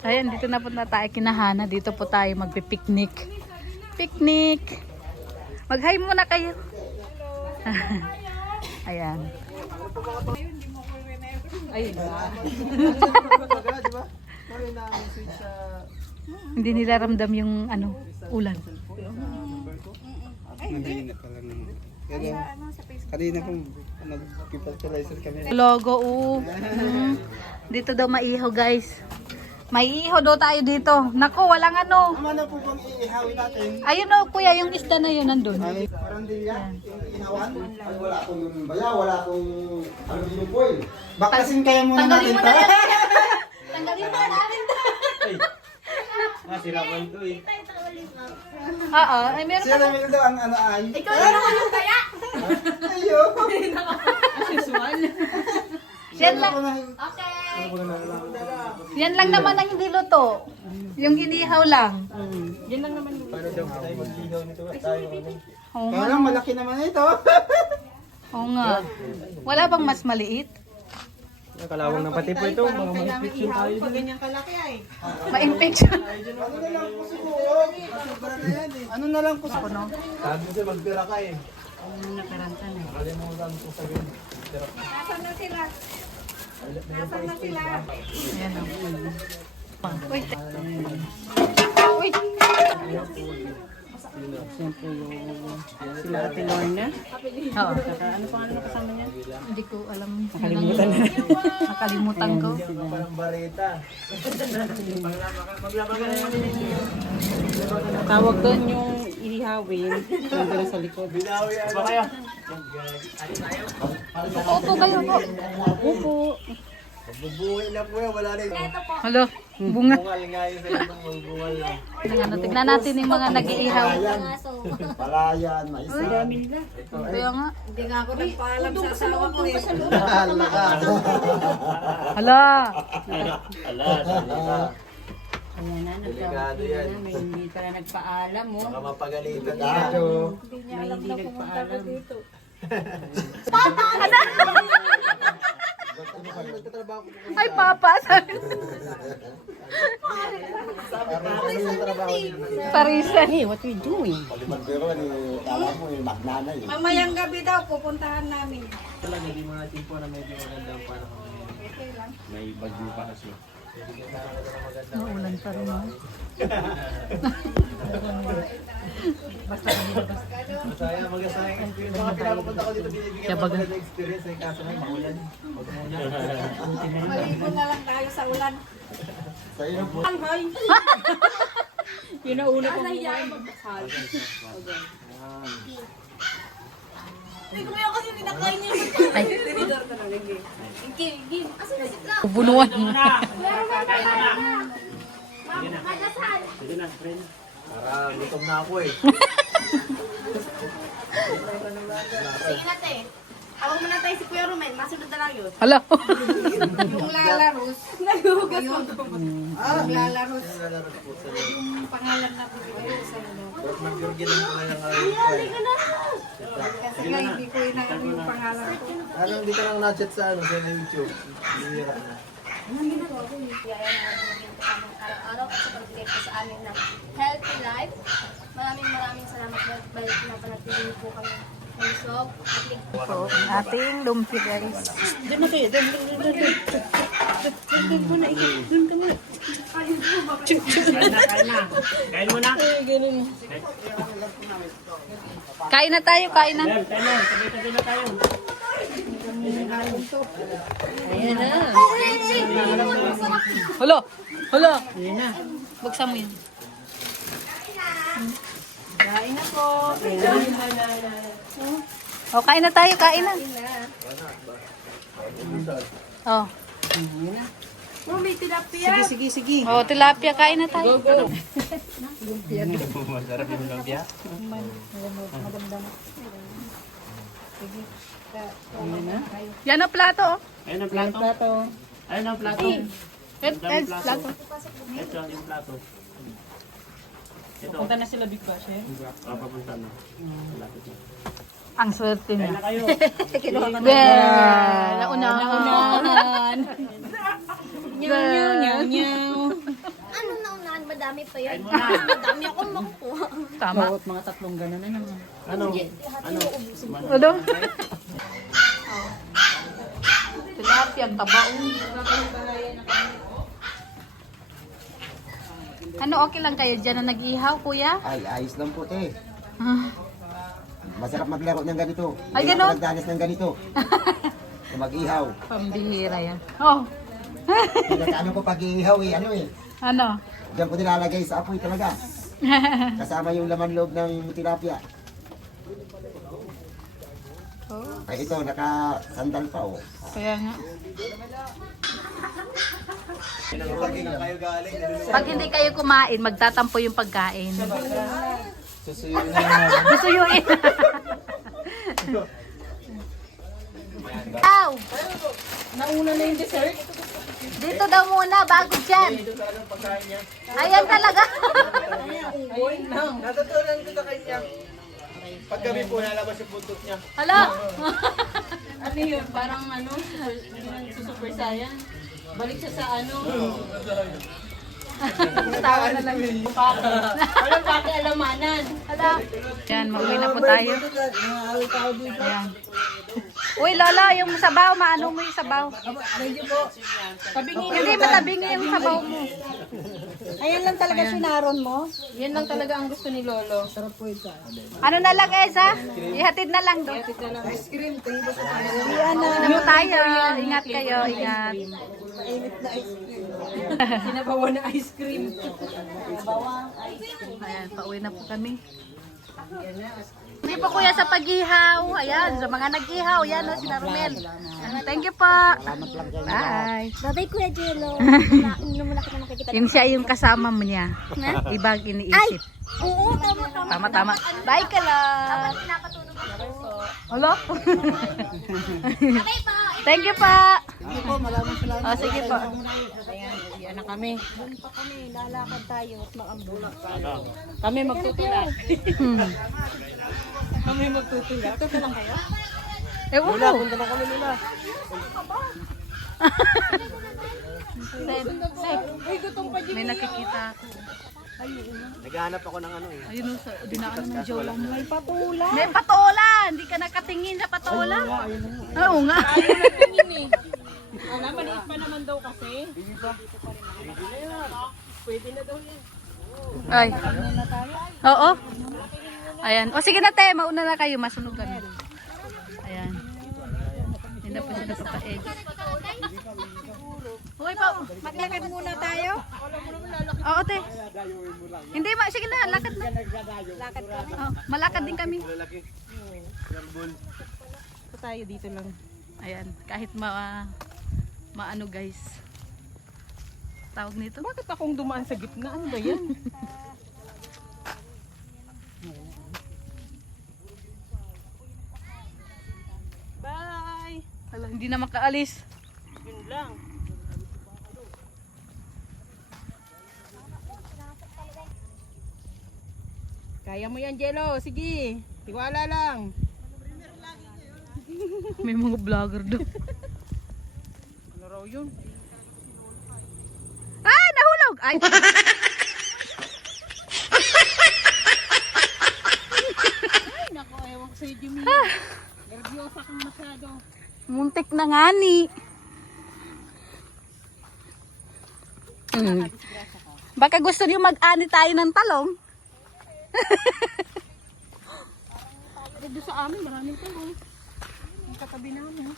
Ayan, dito na po na tayo kinahana. Dito po tayo magpipiknik. Picnic! Mag-hi muna kayo. Ayan. Ayun ba? Hindi nila ramdam yung ano, ulan. Kanina po nag-fertilizer kami. Logo, Dito daw maihaw, guys. Maiihaw daw tayo dito. Naku, walang ano. Ano po bang iihawin natin? Ayun o, kuya, yung isda na yun nandun. Ay, parandilya? Iihawan? Ay, wala akong baya, wala akong aluminum foil. Bakasin kaya muna natin ito. Tanggalin mo natin to. Masirapan to eh. Oo, ay meron Sila pa. namin daw ang ano ay. Ikaw naman yung kaya. Ayo. Yan lang. Okay. Yan lang naman ang hindi luto. Yung inihaw lang. Yan lang naman yung. Paano daw tayo mag-ihaw nito? Tayo ano? Oo nga. Parang malaki naman ito. Oo nga. Wala bang mas maliit? Kalawang ng pati po ito. Mga ma-infection tayo. Ma-infection. Ano na lang po siguro? Ano na lang po siguro? Sabi siya magpira ka eh. Nakaranta na. Nakalimutan ko sa ganyan. Ayan o. Uy. Uy. Sila Ate Lorna. Oo. Ano pa ano kasama niya? Hindi ko alam. Nakalimutan na. Nakalimutan ko. Parang bareta. Tawag doon yung ihawin. Doon sa likod. Binawi ba kayo? Opo kayo po. Opo. Magbubuhay na po yan. Wala na yung Hello. Bunga. bungal nga yun sa ibang magbungal na. Tignan natin yung mga nag-iihaw. Palayan, mais. Kaya nga. Hindi nga ako nagpaalam sa asawa ko eh. Hala. Ayan na, Delikado yan. may hindi pala nagpaalam mo. Baka mapagalitan niya. Dado. May hindi nagpaalam. Ay, papa. Sabi. Parisan. Hey, what we doing? Pero alam mo yung magnanay. Mamayang gabi daw, pupuntahan namin. Talaga, di mga tipo na medyo maganda ang panahon ngayon. Okay lang. May bagyo pa kasi. Maulan pa rin. Oh. Masaya, magasayang experience. Mga pinapapunta ko dito, binibigyan ko Yabagan. maganda experience. Ay kaso ngayon, maulan. Huwag muna. Maligo na lang tayo sa ulan. Sa iyo po. Ang hoy! Yun na una kong Hindi ko kaya kasi ninakain niya. Ay, Asan na si Cla? bunuan. Sige na, friend. Para gutom na ako eh. Sige na te. Awag mo na tayo si Kuya Rumen. Masunod na lang yun. Hala. Yung Lalaros. Naghugas mo. Yung Lalaros. Yung pangalan na po. Mag-yorgin lang ko na yung Kasi nga hindi ko inaano yung pangalan ko. ano, hindi ka lang na-chat sa ano, sa YouTube. Bihira na. Ang ginagawa ko yung kaya na nagbibigyan ko kami araw-araw at sa pagbigay ko sa amin ng healthy life. Maraming salamat dahil pinapanatili po kami ng sog at Po, ating lumpia, guys. Doon na kayo, doon mo na, doon ka na. Kain mo na. Kain na tayo, kain na. Kain na, sabay-sabay na tayo. Ayan na. Hala. Hala. Ayan na. Buksan mo yun. Kain na po. O, kain na tayo, kain na. Oh. Oh, may tilapia. Sige. Oh, tilapia, kain na tayo. Masarap yung lumpia. Ayan na. Yan ang plato, oh. Ayun ang plato. Plato. Ayun ang plato. Plato. Ito yung plato. Ito. Punta na sila Big Bash eh. Papunta na. Malapit na. Ang swerte Kain na. na kayo. Well, naunahan. Nyaw. madami pa yan. Madami akong makukuha. Tama. Bawat mga 3 gano'n na naman. Ano? Ano? Tilapia, ang tabaong. Ano, okay lang kayo dyan na nag-ihaw, kuya? Ay, ayos lang po, te. Ah, Masarap maglaro ng ganito. Ay, Hindi ganon? ako nagdanas ng ganito. Kung mag-ihaw. pambihira yan. Oh, Pinakaano ko pag-ihaw eh, ano eh. ano? Diyan ko nilalagay sa apoy talaga. Kasama yung laman loob ng tilapia. Oh, Ay, ito, naka-sandal pa oh. kaya nga. Pag hindi kayo kumain, magtatampo yung pagkain. Susuyuin. Aw! Nauna na yung dessert. Dito daw muna, bago dyan. Ayan talaga. Natutunan ko sa kanya. Paggabi po, nalabas yung buntot niya. Hala! Ano yun? Parang ano, super saiyan. Balik siya sa ano. Tawa na lang. Walang pakialamanan. Hala! Yan, mauwi na po tayo. Ayan. Uy, Lola, yung sabaw, maano mo yung sabaw? Hindi, matabingi yung sabaw mo. Ayan lang talaga sinaron mo. Yan lang talaga ang gusto ni Lolo. Ano na lang, Esa? Ihatid na lang doon. Ice cream, tingin sa Ano na po tayo. Ingat kayo, ingat. Sinabawan na ice cream. Ayan, pauwi na po kami. Hindi po kuya sa pag-ihaw. Ayan, sa mga nag-ihaw. Yan, no, sina Romel. Thank you po. Bye. Babay Kuya Jello. Namula kita nakikita. Yung siya yung kasama mo niya. Ibang iniisip. Oo, tama. Tama. Bye ka lang. Pinapatulog ako. Hello? Okay pa. Thank you po. Oh, sige po. Ayan na kami. Doon pa kami, lalakad tayo at maambulak. Kami magtutulak. Hmm. Kami magtutulak. Tutulak kayo? Ewan ko. Punta na kami nila. Uy, gutom pa May nakikita ako. Naghahanap ako ng ano eh. Ayun o, dinaan ng jowa mo. May patula. May patola! Hindi ka nakatingin sa patola. Oo nga. Alam, maliit pa naman daw kasi. Pwede na daw yan. Ay. Oo. Ayan. O sige na te, mauna na kayo. Masunugan. Ayan. Hindi na po siya napapa-egg. Uy, maglakad muna tayo. Oo, te. Hindi, sige na, lakad na. Lakad kami. Oh, malakad din kami. Ito tayo dito lang. Ayan, kahit maano guys. Tawag nito. Bakit akong dumaan sa gitna? Ano ba yan? Bye! Hala, hindi na makaalis. Yun lang. Kaya mo yan, Jello. Sige. Tiwala lang. May mga vlogger doon. Ano raw yun? Ah, nahulog! Ay! Ay, naku. Ewan ko sa'yo, Jimmy. Nervyosa kang masyado. Muntik na nga ni. Baka gusto niyo mag-ani tayo ng talong. Doon sa amin, maraming talong. Ang katabi namin.